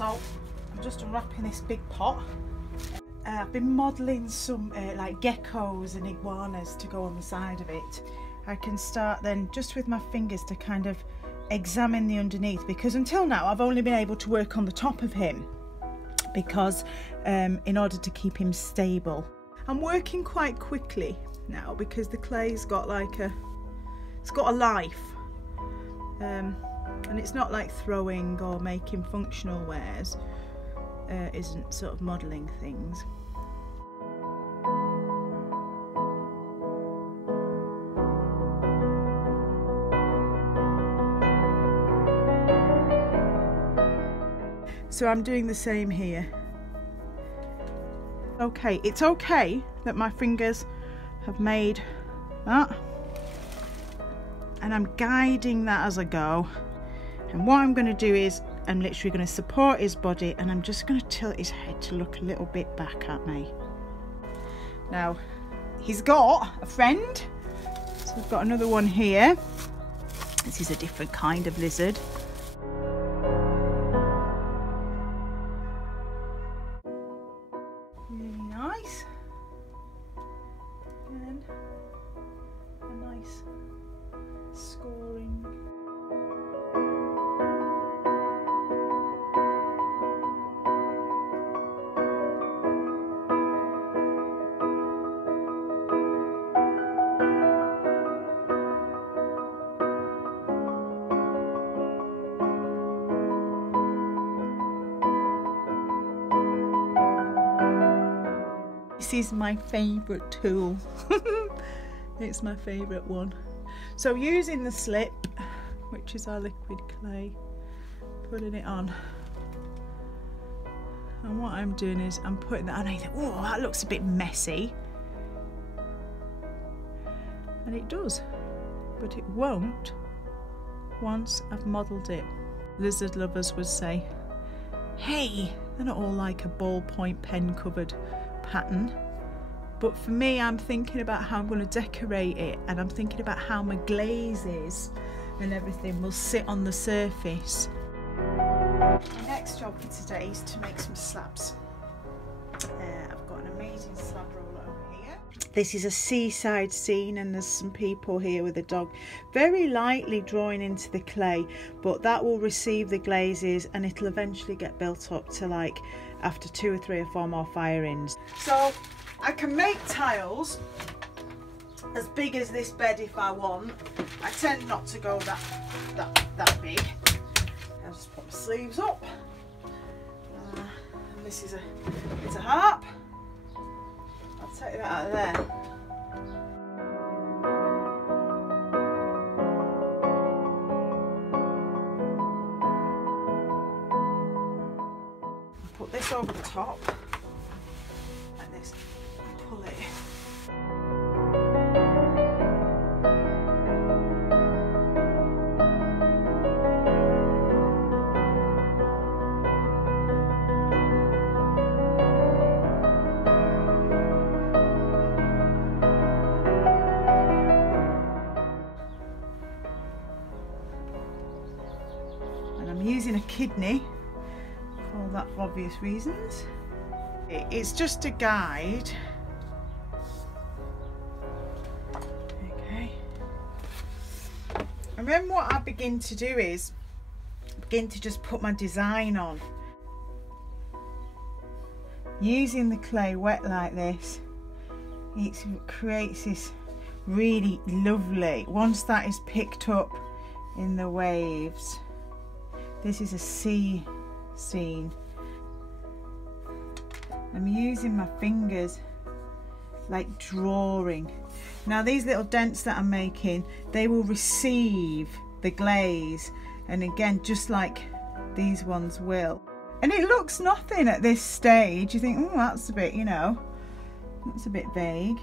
So I'm just unwrapping this big pot. I've been modelling some like geckos and iguanas to go on the side of it. I can start then just with my fingers to kind of examine the underneath, because until now I've only been able to work on the top of him because in order to keep him stable. I'm working quite quickly now because the clay's got like it's got a life, and it's not like throwing or making functional wares, isn't sort of modelling things. So I'm doing the same here. Okay, it's okay that my fingers have made that, and I'm guiding that as I go. And what I'm going to do is I'm literally going to support his body, and I'm just going to tilt his head to look a little bit back at me. Now he's got a friend, so we've got another one here. This is a different kind of lizard. Really nice. And a nice scoring. This is my favourite tool. It's my favourite one. So using the slip, which is our liquid clay, putting it on, and what I'm doing is I'm putting that on, and I think, oh, that looks a bit messy, and it does, but it won't once I've modelled it. Lizard lovers would say, hey, they're not all like a ballpoint pen covered pattern. But for me, I'm thinking about how I'm going to decorate it, and I'm thinking about how my glazes and everything will sit on the surface. My next job for today is to make some slabs. I've got an amazing slab roller over here. This is a seaside scene, and there's some people here with a dog, very lightly drawing into the clay, but that will receive the glazes, and it'll eventually get built up to, like, after 2 or 3 or 4 more firings. So I can make tiles as big as this bed if I want. I tend not to go that big. I'll just put my sleeves up. And this is it's a harp. I'll take that out of there. I'll put this over the top like this. Pull it. And I'm using a kidney, all that for obvious reasons. It's just a guide. And then what I begin to do is begin to just put my design on. Using the clay wet like this, it creates this really lovely, once that is picked up in the waves. This is a sea scene. I'm using my fingers, like drawing. Now these little dents that I'm making, they will receive the glaze, and again, just like these ones will. And it looks nothing at this stage. You think, oh, that's a bit, you know, that's a bit vague.